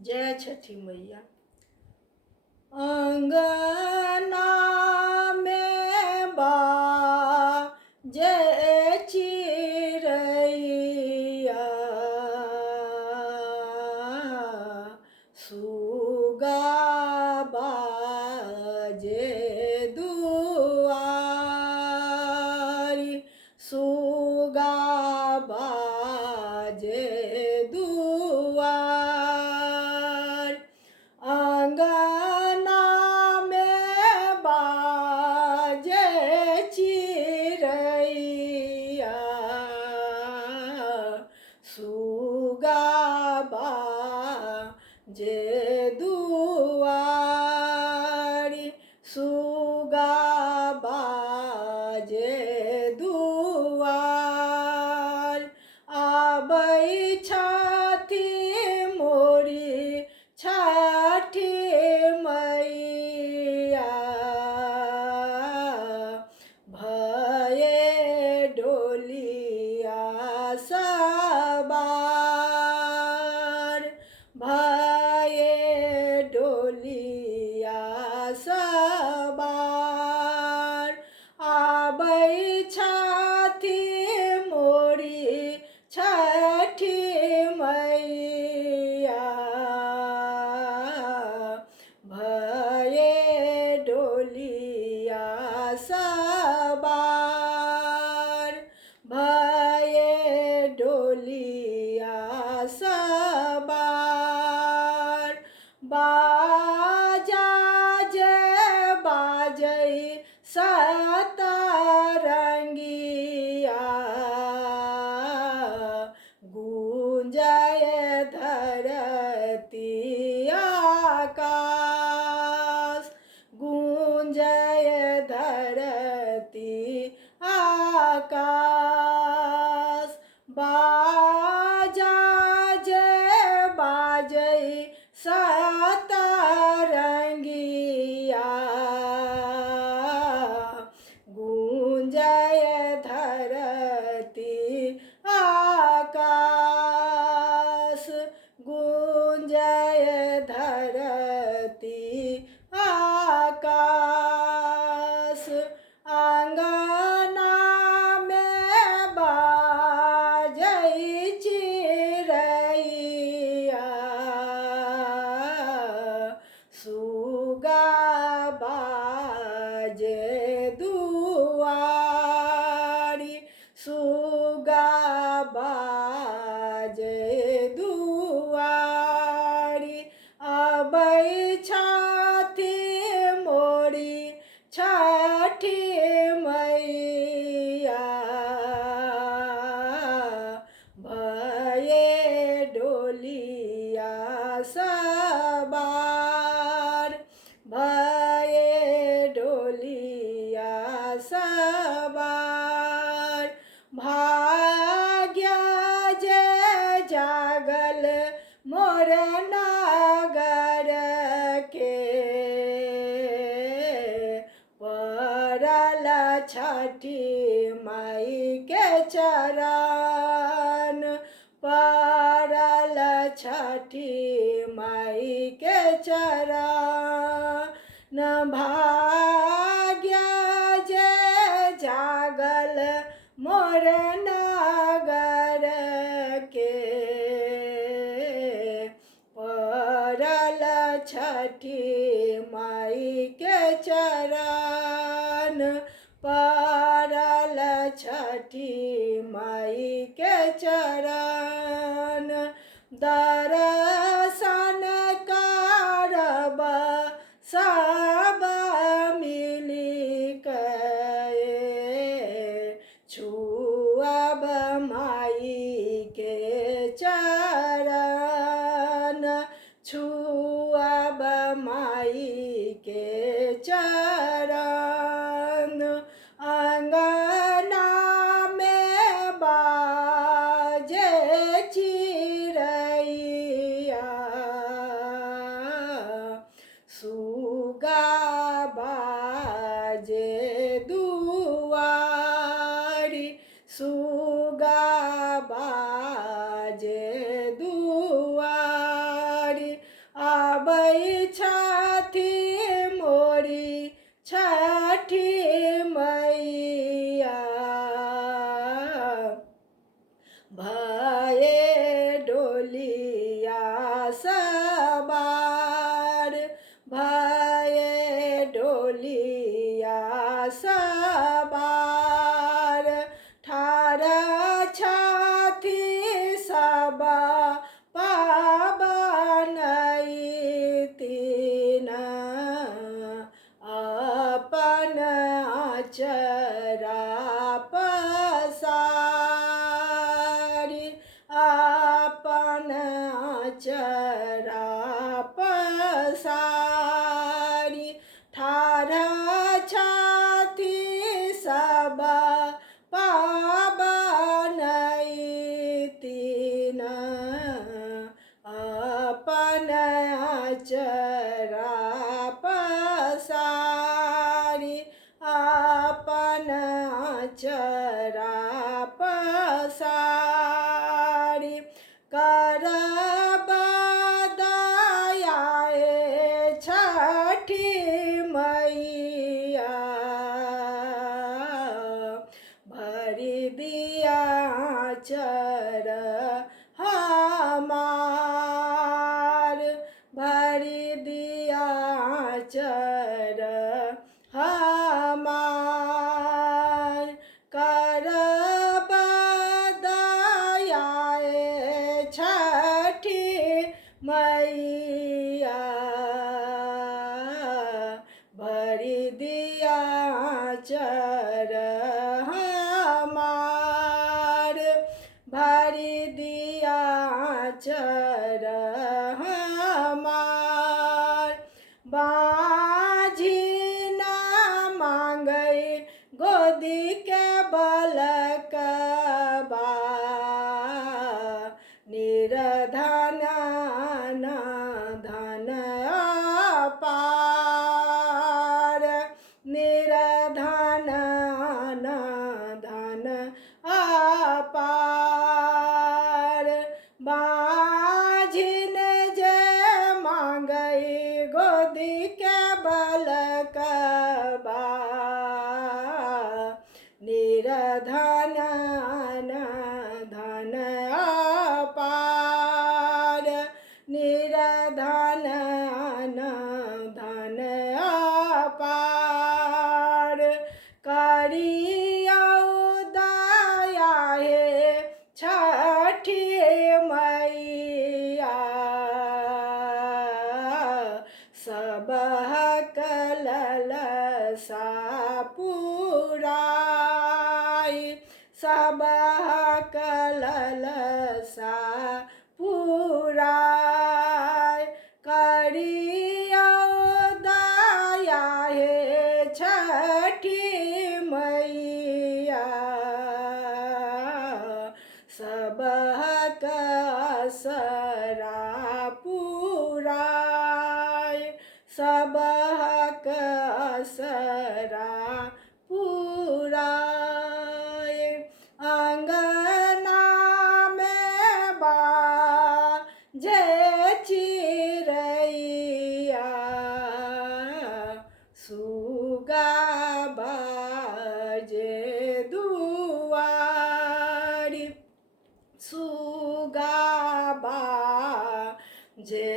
जय छठी मैया। अंगना में बाजे चिरैया, सुगा बाजे दुआरी, सुगा बाजे दुआर। अंगना में बाजे चिरैया, सुगा बाजे दुआरी, सुगा बाजे दुआर। आबै छथि मोरी छठी मैया, भये डोलिया सवार, भये डोलिया सवार। आबै छथि मोरी छठी मैया, भये डोलिया सवार, भये डोलिया सवार। बाजा जे बाजै सतरंगिया, गूंजय धरती आकाश, गूंजय धरती आकाश। बाजा जे बाजै सतरंगिया, गूंजय धरती आकाश, गूंजय धरती आकाश। अंगना में बाजै चिरैया, सुगा बाजे दुआरी, सुगा बाजे दुआरी। आबै छथि मोरी छठी मैया, भये डोलिया सवार, भये डोलिया सवार। भाग्य जे जागल मोर नगर के, पड़ल छठी माई के चरण, पड़ल छठी माई के चरण। भाग्य जे जागल मोर नगर के, पड़ल छठी माई के चरण, पड़ल छठी माई के चरण। दर्शन करब सब मिली के, छुअब माई के चरण, छुअब माई के चरण। अंगना में बाजे चिरैया, सुगा बाजे दुआरी, सुगा बाजे दुआरी। डोलिया सवार भये डोलिया सवार ठार छथि सब पावन तीन अपन आचरा पसारी अपन आचरा पसारी ठार छथि सब पावन तीन अपन आचरा पसारी अपन आचरा पसारी करब दयाए छठी मैया भरि दिया चर हमार भरि दिया चर हमार करब दयाए छठी मैया भरि दिया चर हमार भरि दिया चर हमार बाझी न मांगै गोदी के बलकबा निर्धन न धन अपार निर्धन न धन अपार बाझिन जे मांगै गोदी के बलकबा निर्धन न धन अपार निर्धन न धन अपार करियौ दया हे छठी मैया सबहक ललसा पुराई सबहक ललसा पुराई करियौ दया हे छठी मैया सबहक असरा पुराई सबहक असरा पुराई अंगना में बाजे चिरैया सुगा बाजे दुआरी सुगा बाजे